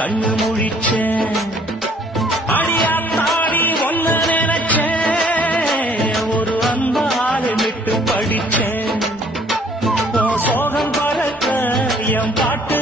கண்ணு முழிச்சேன் அடியா தாடி ஒன்ன நினைச்சேன் ஒரு அன்பாலே விட்டு படிச்சேன் சோகம் பறக்க என் பாட்டு